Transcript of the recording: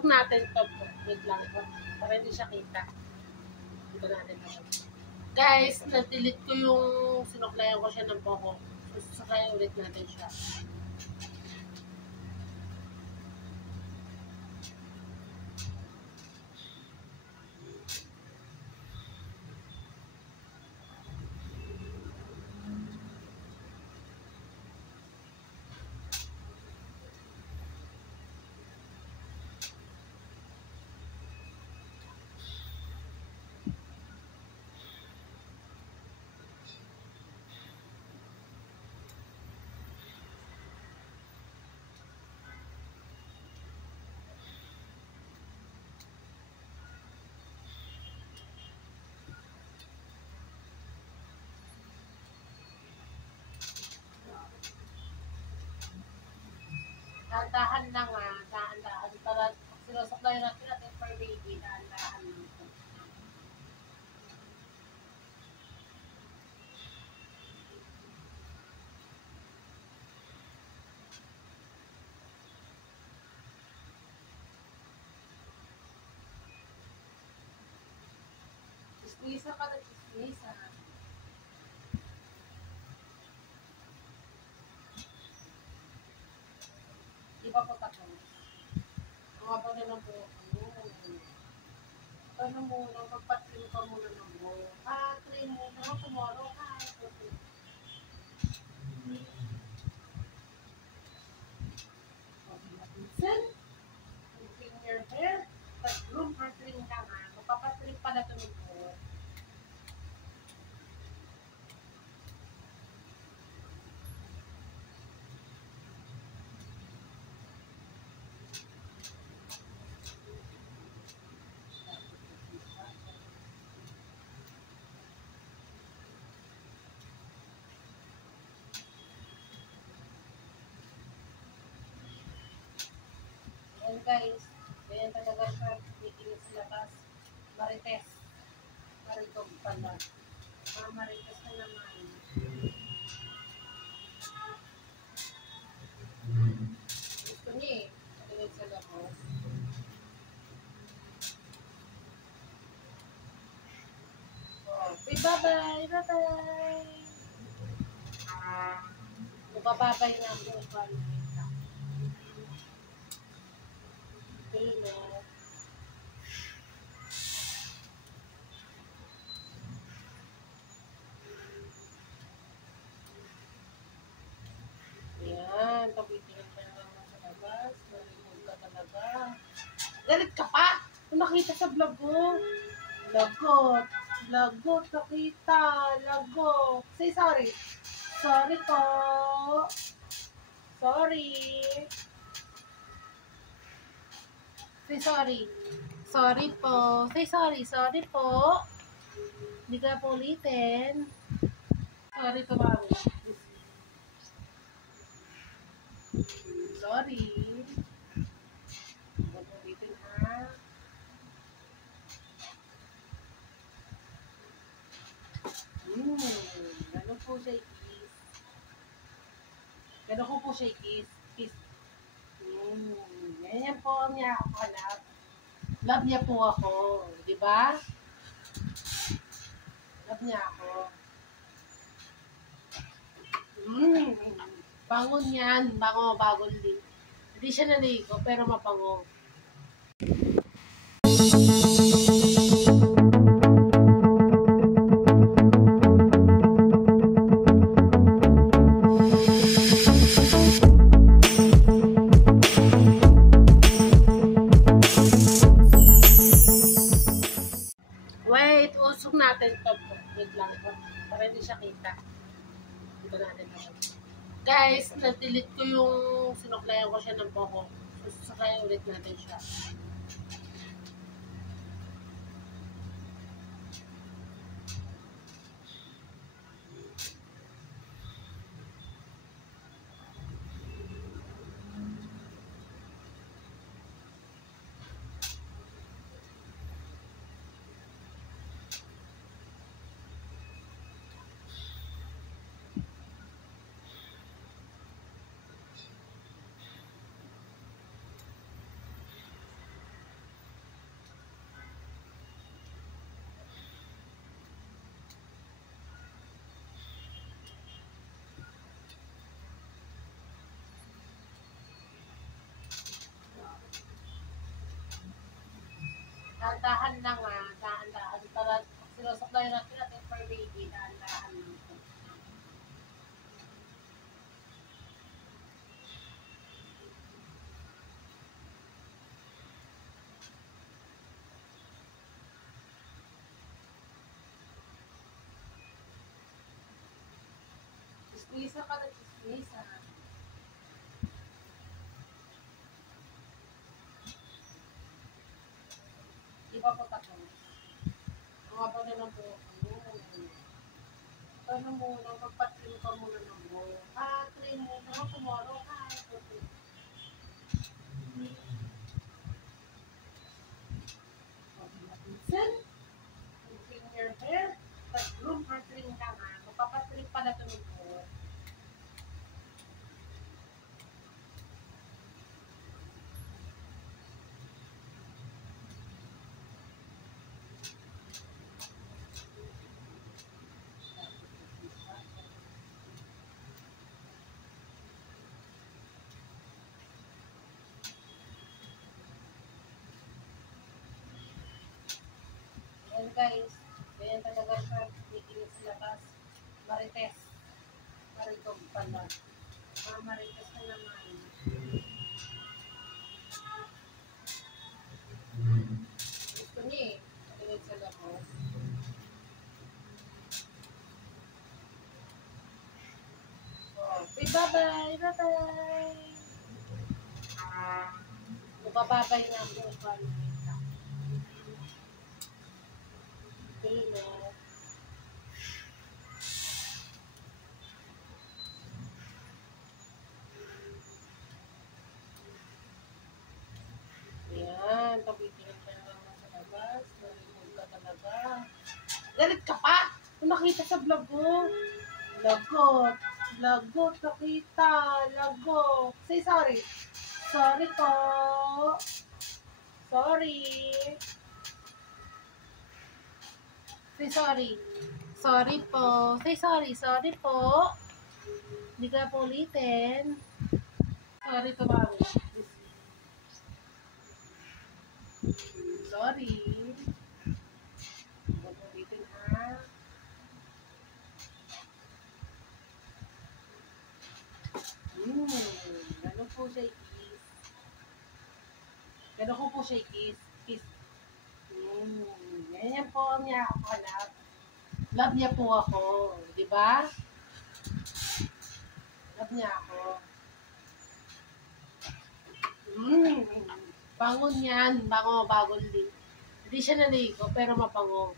usok natin to. Wait lang po. Para hindi siya kita. Dito natin ito. Guys, na-delete ko yung sinuklayan ko siya ng Poco. Susuklayan ulit natin siya. Dahan-dahan lang dahan-dahan. Para sinusuklayan natin per baby, dahan-dahan lang. Chismisa ka na chismisa. Iba po tapos. Mga pa na lang po. Ano muna, magpatrim ka muna ng buhok. Trim muna. Tomorrow ka. Listen. Trim your hair. Tag-room trim ka nga. Magpapatrim pala ito ng buhok. And guys, ganyan talaga siya. Bikinis labas. Marites. Maritog pala. Marites na naman. Gusto niya eh. Bikinis sa labas. Okay, bye-bye. Bye-bye. Bababay na ako. Hello. Yan. Pabitigyan ka na lang sa labas. Nalipod ka talaga. Galit ka pa? Kung nakita sa vlog ko. Lagot. Lagot. Nakita. Lagot. Say sorry. Sorry po. Sorry. Say sorry. Sorry po. Say sorry. Sorry po. Hindi ka po ulitin. Sorry po, mami. Sorry. Hindi ka po ulitin, ha? Gano'n po siya i-kiss. Gano'n ko po siya i-kiss. Kiss. Ganyan po niya ako hanap. Love niya po ako. Diba? Love niya ako. Bangon yan. Bango, bagol din. Hindi siya naligo, pero mabango. Wait, usok natin to. Wait lang po. Para hindi siya kita. Dito natin ito. Guys, na-delete ko yung sinuklayan ko siya ng Poco. Susuklayan ulit natin siya. Dahan-dahan lang dahan-dahan. Para sinusuklayan natin per baby, dahan-dahan lang. Chismisa ka na chismisa. Di ba po tapos? Ang haba na lang po. Ano muna, magpatrim ka muna ng buhok. Trim muna. Tomorrow ka. Listen, trim your hair. Tag-room trim ka nga. Magpapatrim pala ito ng buhok. Ayan guys, ganyan talaga siya, ikinis labas. Marites. Maritog pala. Marites na naman. Gusto niya ikinis sa labas. Say bye-bye, bye-bye. Bababay na ako. Hello. Ayan, pabibilang ka na naman sa labas. Nalipod ka talaga. Galit ka pa? Kung nakita sa vlog ko. Lagot. Lagot, nakita. Lagot. Say sorry. Sorry po. Sorry. Say sorry. Sorry po. Say sorry. Sorry po. Hindi ka po ulitin. Sorry to mami. Sorry. Hindi ka po ulitin ha. Ganun po siya i-kiss. Ganun ko po siya i-kiss. Kiss. Ganyan po niya ako hanap. Love niya po ako. Diba? Love niya ako. Bangon yan. Bango, bagol din. Hindi siya naligo, pero mapango.